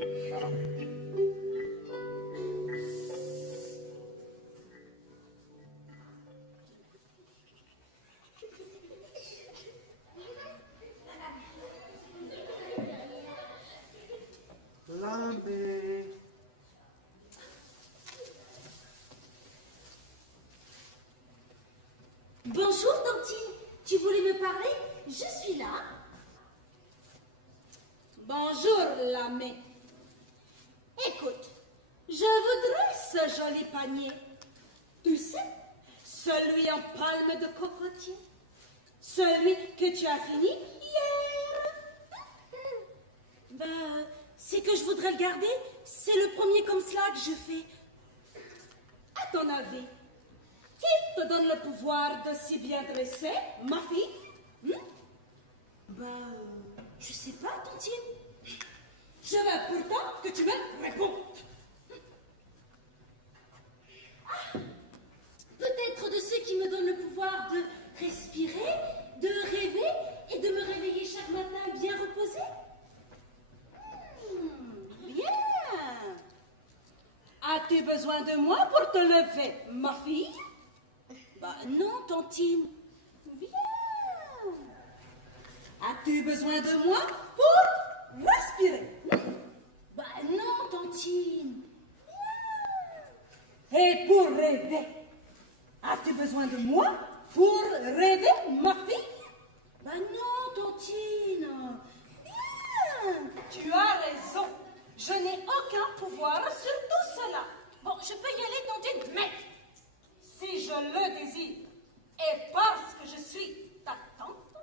Lambé. Bonjour, Tantine. Tu voulais me parler? Je suis là. Bonjour, Lamé. Écoute, je voudrais ce joli panier. Tu sais, celui en palme de cocotier. Celui que tu as fini hier. Ben, c'est que je voudrais le garder. C'est le premier comme cela que je fais. À ton avis, qui te donne le pouvoir de si bien dresser, ma fille? Je sais pas, Tantine. Je veux pourtant que tu me répondes. Ah, peut-être de ceux qui me donnent le pouvoir de respirer, de rêver et de me réveiller chaque matin bien reposée. Bien. As-tu besoin de moi pour te lever, ma fille? Bah non, Tantine. Viens. As-tu besoin de moi pour respirer? Bah non, Tantine. Viens. Et pour rêver? As-tu besoin de moi pour rêver, ma fille? Bah non, Tantine. Viens. Tu as raison. Je n'ai aucun pouvoir sur tout cela. Bon, je peux y aller, Tantine, mais si je le désire, et parce que je suis ta tante,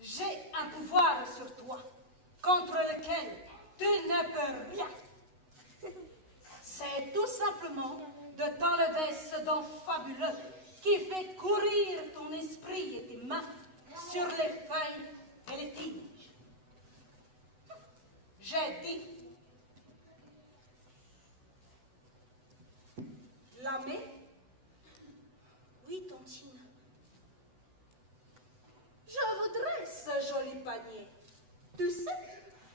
j'ai un pouvoir sur toi, contre lequel tu ne peux rien. C'est tout simplement de t'enlever ce don fabuleux qui fait courir ton esprit et tes mains sur les feuilles et les tiges. J'ai dit, Lamé? Oui, Tantine. Je voudrais ce joli panier. Tu sais,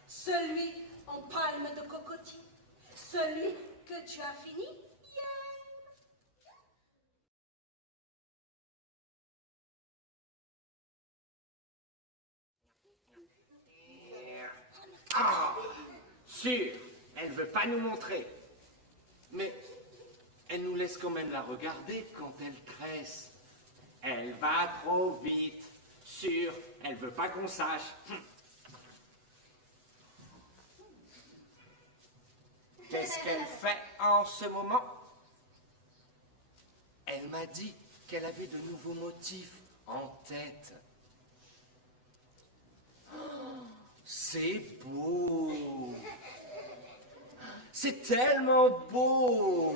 celui en palme de cocotier. Celui que tu as fini hier. Ah, sûr, elle veut pas nous montrer. Mais elle nous laisse quand même la regarder quand elle tresse. Elle va trop vite. Sûr, elle veut pas qu'on sache. Qu'est-ce qu'elle fait en ce moment? Elle m'a dit qu'elle avait de nouveaux motifs en tête. Oh, c'est beau. C'est tellement beau.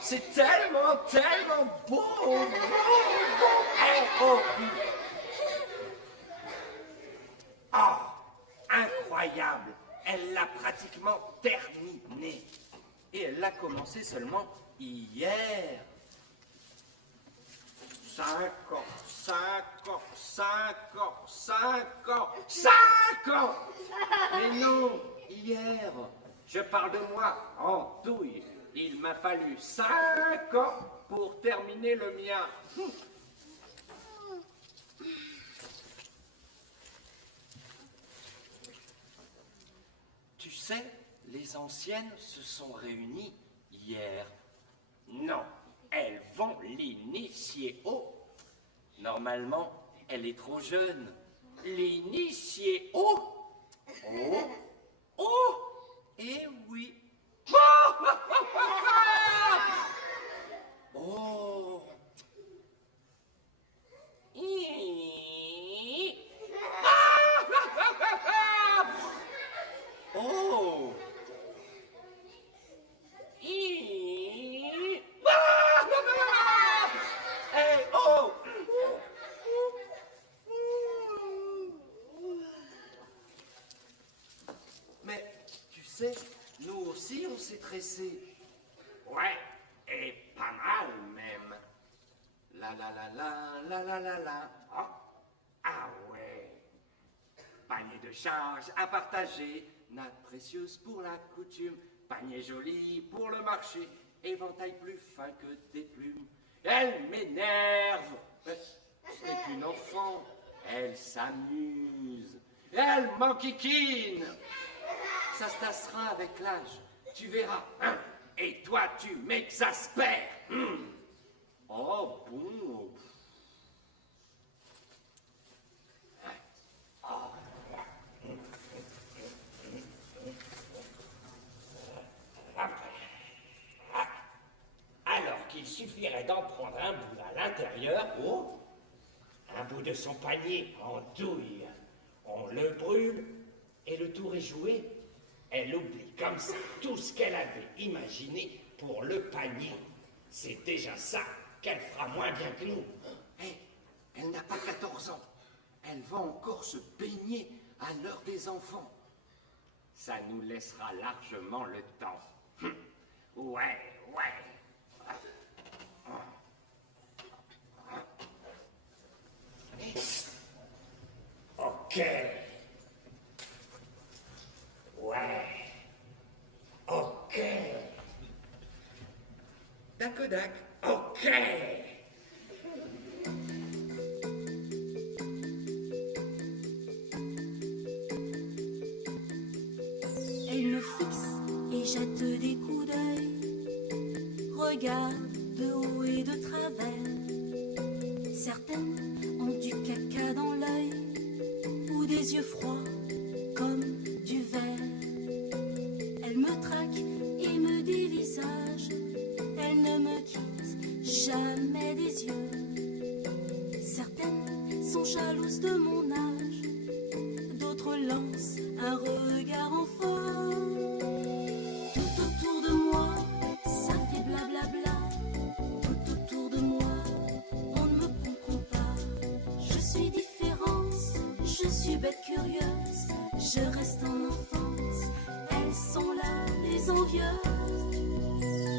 C'est tellement, tellement beau. Oh, incroyable. Elle l'a pratiquement terminé. Et elle l'a commencé seulement hier. 5 ans, 5 ans, 5 ans, 5 ans, 5 ans. Mais non, hier, je parle de moi en douille. Il m'a fallu 5 ans pour terminer le mien. Tu sais, les anciennes se sont réunies hier. Non, elles vont l'initier au. Normalement, elle est trop jeune. L'initier au. Oh, oh, et oui. Oh. Oh. Hey, oh. Mais tu sais, nous aussi on s'est tressés. Ouais, et pas mal même. La la la la la la la la. Oh. Ah ouais. Panier de charge à partager, natte précieuse pour la coutume, panier joli pour le marché, éventail plus fin que des plumes. Elle m'énerve. Ce n'est qu'une enfant. Elle s'amuse. Elle m'enquiquine. Ça se tassera avec l'âge. Tu verras. Hein? Et toi, tu m'exaspères. Oh, bon. Alors qu'il suffirait d'en prendre un bout à l'intérieur, un bout de son panier en douille. On le brûle et le tour est joué. Elle oublie comme ça tout ce qu'elle avait imaginé pour le panier. C'est déjà ça qu'elle fera moins bien que nous. Hé, elle n'a pas 14 ans. Elle va encore se baigner à l'heure des enfants. Ça nous laissera largement le temps. Ouais. Ok. Ouais. Ok. Dacodac. Ok. Elle me fixe et jette des coups d'œil, regarde de haut et de travers. Certaines ont du caca dans l'œil ou des yeux froids comme du verre. Elle me traque et me dévisage, elle ne me quitte jamais des yeux. Certaines sont jalouses de mon âge, d'autres lancent un regard enfant. Tout autour de moi, ça fait blablabla. Tout autour de moi, on ne me comprend pas. Je suis différence, je suis bête curieuse. Je reste en enfance, elles sont là, les envieuses.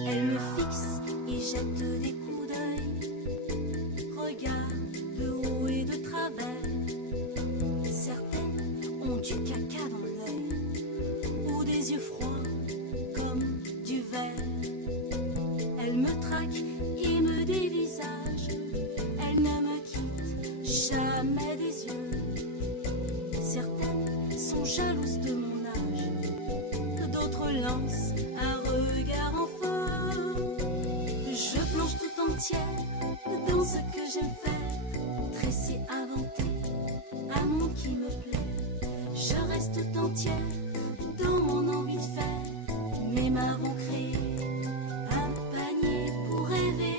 Elles me fixent et jettent des coups d'œil, regardent de haut et de travers. Certaines ont du caca dans l'œil ou des yeux froids comme du verre. Elles me traquent et me dévisagent, elles ne me quittent jamais des yeux. Certaines sont jalouses de mon âge, d'autres lancent un regard enfant. Je plonge tout entière dans ce que j'aime faire, tresser, inventer un monde qui me plaît. Je reste tout entière dans mon envie de faire. Mes mains vont créer un panier pour rêver.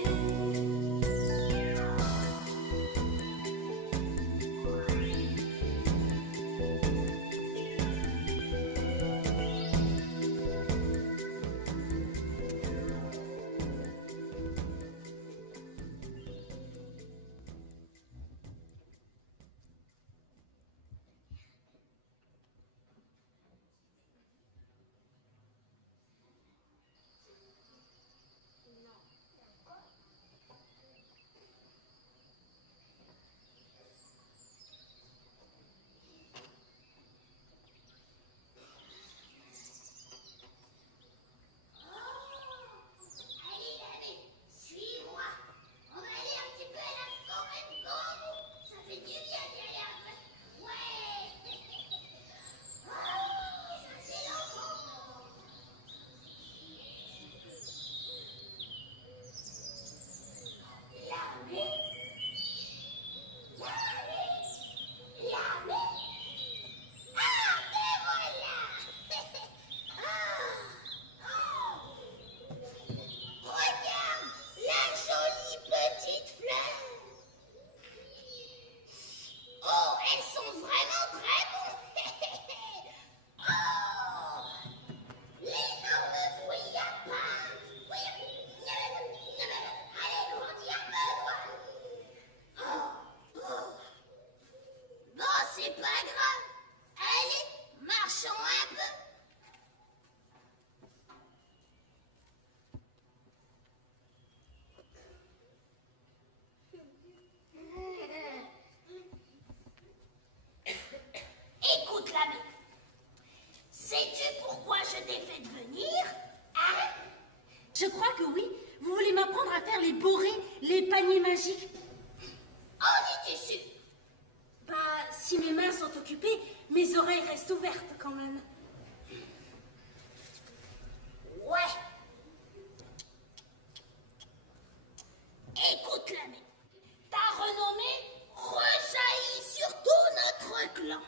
t'ai fait venir, hein? Je crois que oui. Vous voulez m'apprendre à faire les borées, les paniers magiques? En es-tu sûr? Bah, si mes mains sont occupées, mes oreilles restent ouvertes quand même. Ouais. Écoute, l'ami, ta renommée rejaillit sur tout notre clan.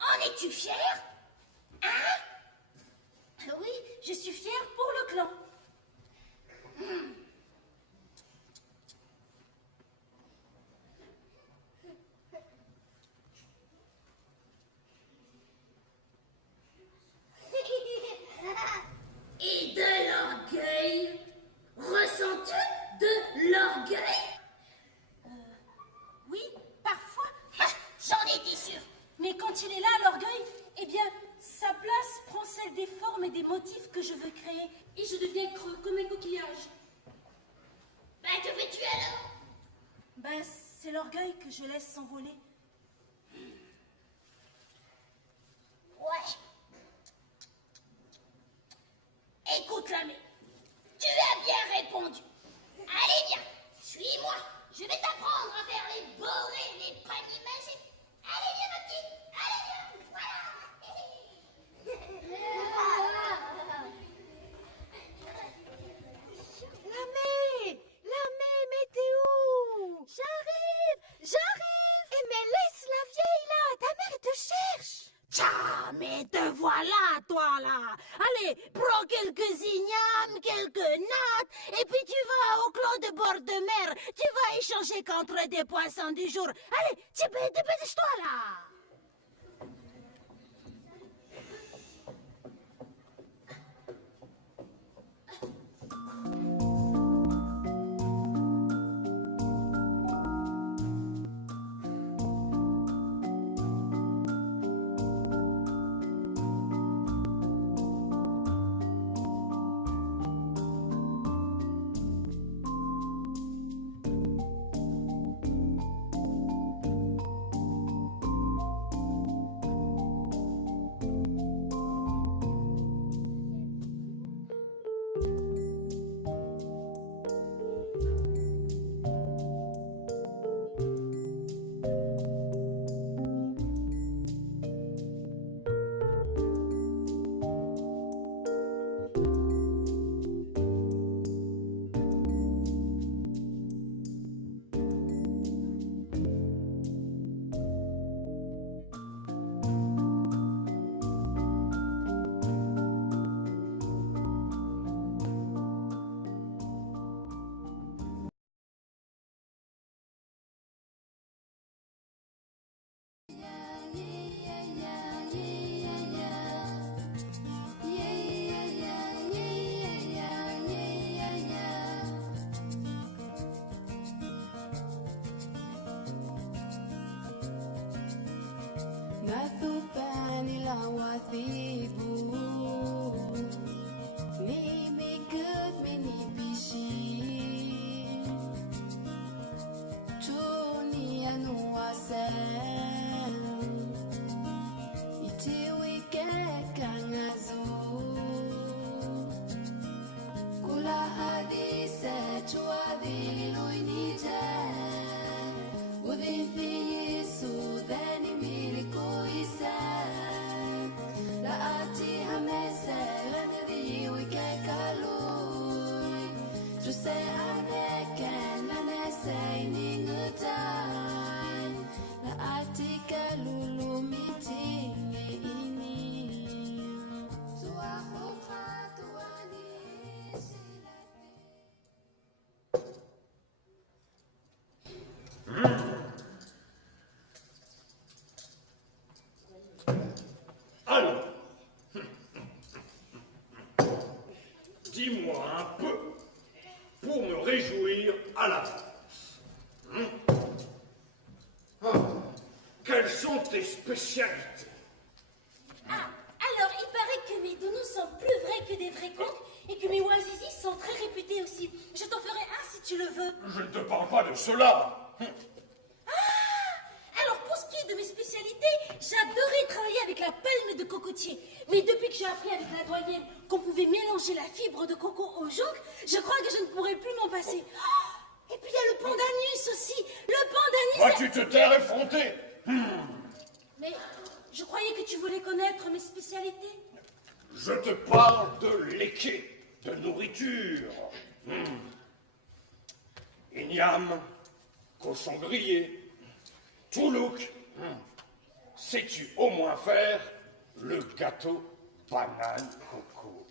En es-tu fier? Hein? Oui, je suis fière pour le clan. Et de l'orgueil? Ressens-tu de l'orgueil? Oui, parfois. Ah, j'en étais sûre. Mais quand il est là, l'orgueil, eh bien, sa place prend celle des formes et des motifs que je veux créer. Et je deviens creux, comme un coquillage. Ben, que fais-tu alors? Ben, c'est l'orgueil que je laisse s'envoler. Ouais. Écoute, l'ami, tu as bien répondu. Allez, viens, suis-moi. Je vais t'apprendre à faire les borées, les paniers magiques. Allez, viens, ma petite. Allez, viens. L'amé, mais t'es où? J'arrive. Eh, mais laisse la vieille là, ta mère te cherche. Tcha, mais te voilà, toi, là. Allez, prends quelques ignames, quelques nattes, et puis tu vas au clos de bord de mer. Tu vas échanger contre des poissons du jour. Allez, dépêche-toi, là. Nathupani la wathibu Ni mikut mini pishi Tuni anuasen Iti wike kangazu Kula hadise chuadi luinite Udhithi Yesu dheni miliko isen Laati hamese lanedi wike kalui Truse aneken lanese iningutai Laati kalulu mitingi ini Tua hotra tuani Alors, dis-moi un peu, pour me réjouir à l'avance. Quelles sont tes spécialités? Ah, alors il paraît que mes donos sont plus vrais que des vrais contes et que mes oasis sont très réputés aussi. Je t'en ferai un si tu le veux. Je ne te parle pas de cela. Alors pour ce qui est de mes spécialités, j'adorais travailler avec la palme de cocotier. Mais depuis que j'ai appris avec la doyenne qu'on pouvait mélanger la fibre de coco au jonc, je crois que je ne pourrai plus m'en passer. Oh, et puis il y a le pandanus aussi. Le pandanus... Vas-tu te taire, effronté? Mais je croyais que tu voulais connaître mes spécialités. Je te parle de léquer, de nourriture. Igname, cochon grillé, toulouk. Sais-tu au moins faire le gâteau banane coco?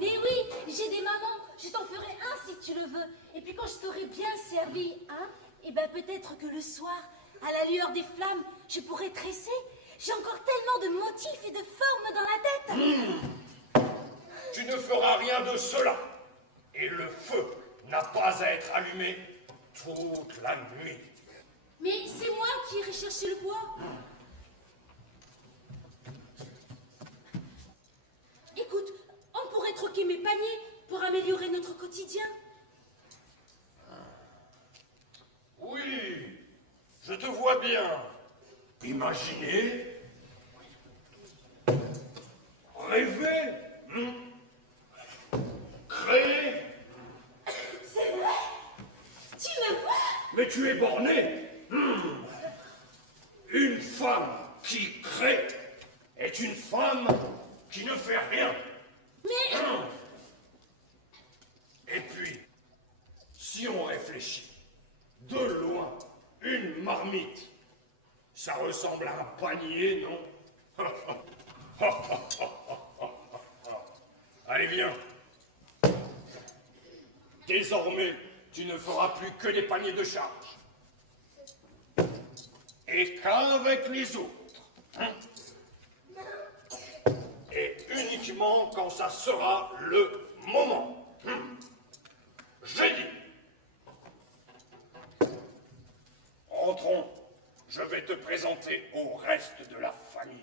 Mais oui, j'ai des mamans. Je t'en ferai un si tu le veux. Et puis quand je t'aurai bien servi un, et ben peut-être que le soir, à la lueur des flammes, je pourrai tresser. J'ai encore tellement de motifs et de formes dans la tête. Tu ne feras rien de cela. Et le feu n'a pas à être allumé toute la nuit. Mais c'est moi qui irai chercher le bois. Écoute, on pourrait troquer mes paniers pour améliorer notre quotidien. Oui, je te vois bien. Imaginer, rêver, créer. C'est vrai? Tu me vois? Mais tu es borné. Une femme qui crée est une femme qui ne fait rien. Mais... Et puis, si on réfléchit, de loin, une marmite, ça ressemble à un panier, non? Allez, viens. Désormais, tu ne feras plus que des paniers de charge. Et qu'avec les autres. Et uniquement quand ça sera le moment. J'ai dit. Entrons, je vais te présenter au reste de la famille.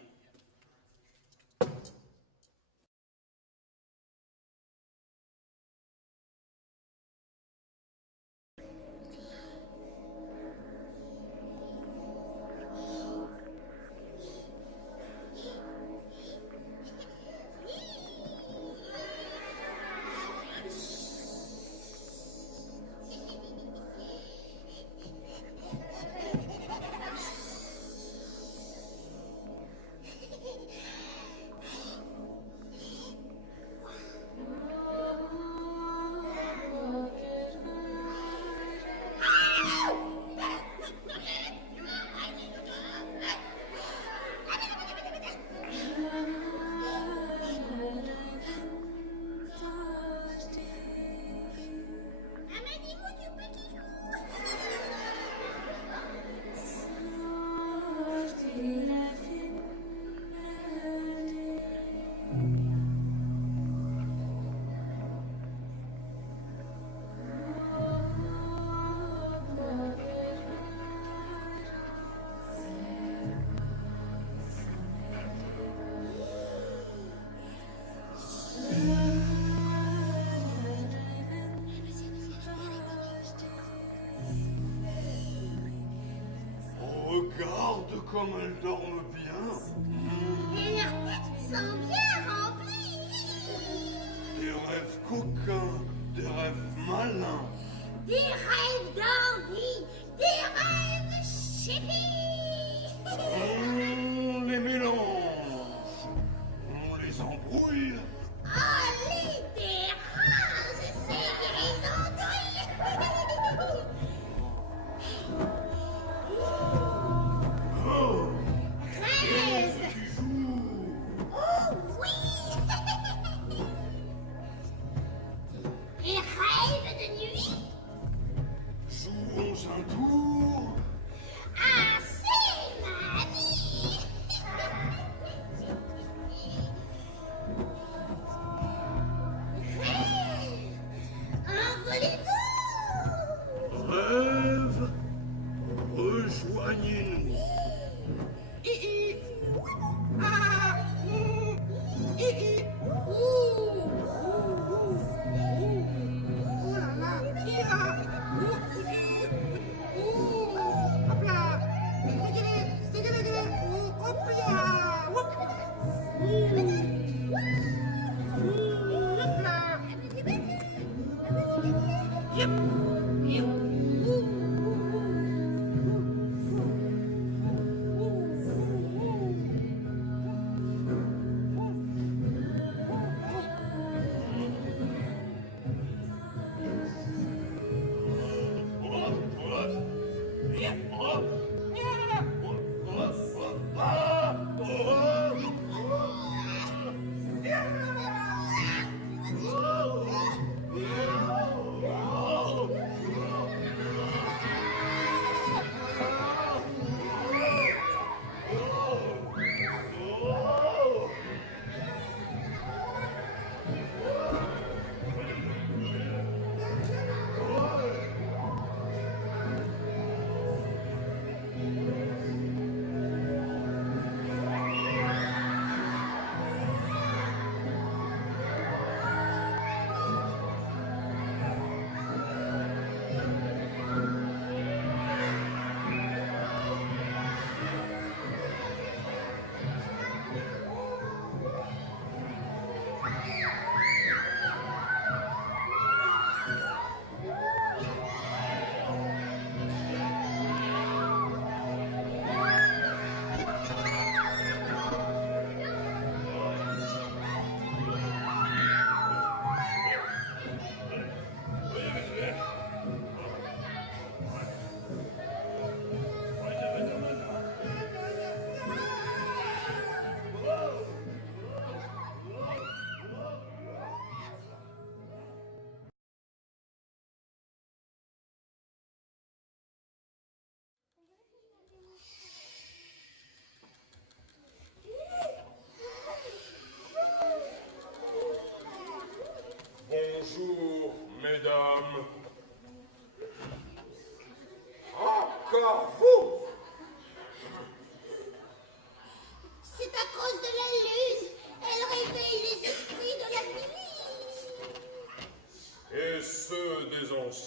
Regarde comme elles dorment bien. Et leurs têtes sont bien remplies. Des rêves coquins, des rêves malins. Des rêves d'envie, des rêves chéris. On les mélange, on les embrouille. On les dérange, c'est les andouilles. Oh, Rêve. qui joue. Oh oui. Et rêve de nuit. Jouons un tour. Assez, mamie.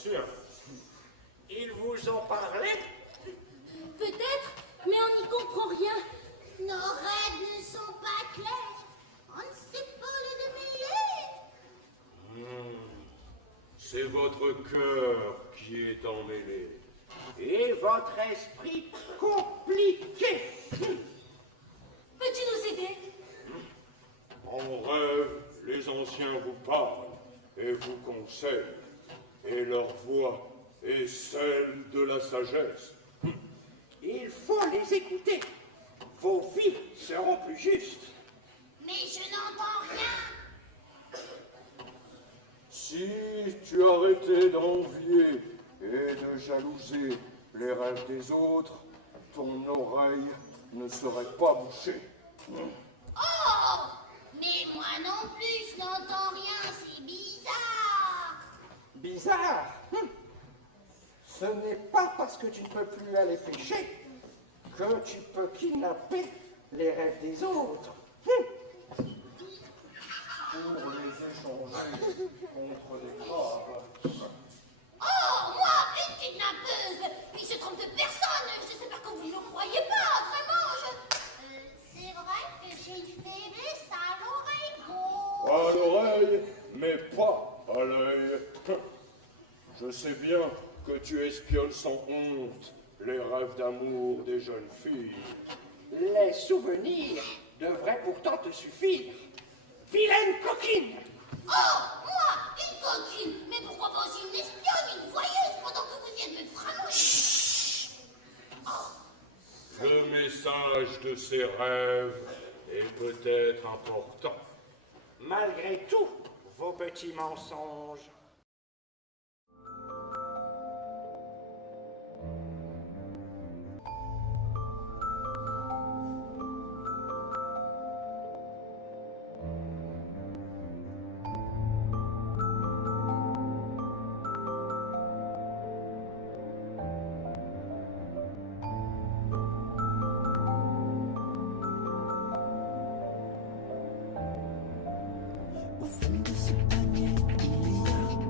sûr. Ils vous ont parlé? Peut-être, mais on n'y comprend rien. Nos rêves ne sont pas clairs. On ne sait pas les démêler. C'est votre cœur qui est emmêlé. Et votre esprit compliqué. Peux-tu nous aider? En rêve, les anciens vous parlent et vous conseillent, et leur voix est celle de la sagesse. Il faut les écouter. Vos vies seront plus justes. Mais je n'entends rien. Si tu arrêtais d'envier et de jalouser les rêves des autres, ton oreille ne serait pas bouchée. Oh! Mais moi non plus, je n'entends rien, c'est bizarre. Bizarre. Ce n'est pas parce que tu ne peux plus aller pêcher que tu peux kidnapper les rêves des autres. Pour les échanger contre des crabes. Oh, moi, une kidnappeuse. Il se trompe de personne. J'espère que vous ne le croyez pas, vraiment. C'est vrai que j'ai une faiblesse à l'oreille gauche. À l'oreille, mais pas à l'œil. Je sais bien que tu espionnes sans honte les rêves d'amour des jeunes filles. Les souvenirs devraient pourtant te suffire. Vilaine coquine! Oh, moi, une coquine. Mais pourquoi pas aussi une espionne, une voyeuse, pendant que vous y êtes me framouiller? Le message de ces rêves est peut-être important. Malgré tout, vos petits mensonges. Au fond de ce panier, il y a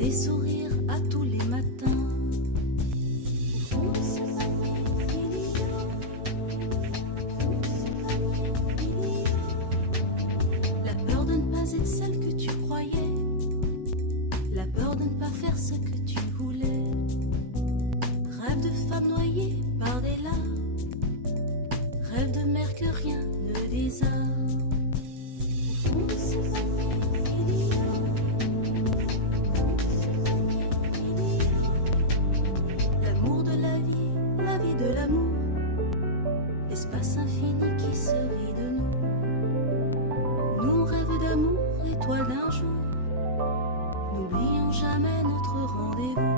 des sourires à tous les matins. Au fond de ce panier, il y a la peur de ne pas être celle que tu croyais, la peur de ne pas faire ce que tu voulais. Rêve de femme noyée par des larmes, rêve de mère que rien ne désarme. Au fond de ce panier, il y a l'amour de la vie de l'amour, l'espace infini qui se rit de nous. Nous rêves d'amour, étoile d'un jour, n'oublions jamais notre rendez-vous.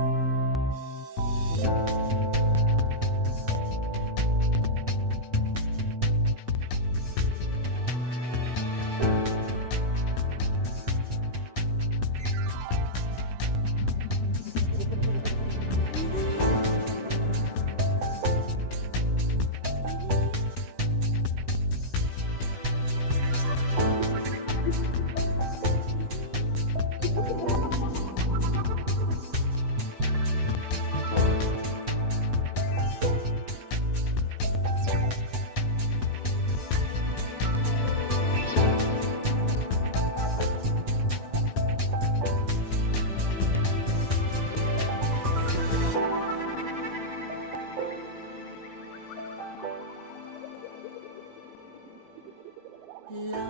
Là,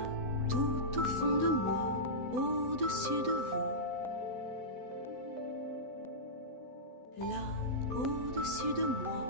tout au fond de moi, au-dessus de vous. Là, au-dessus de moi,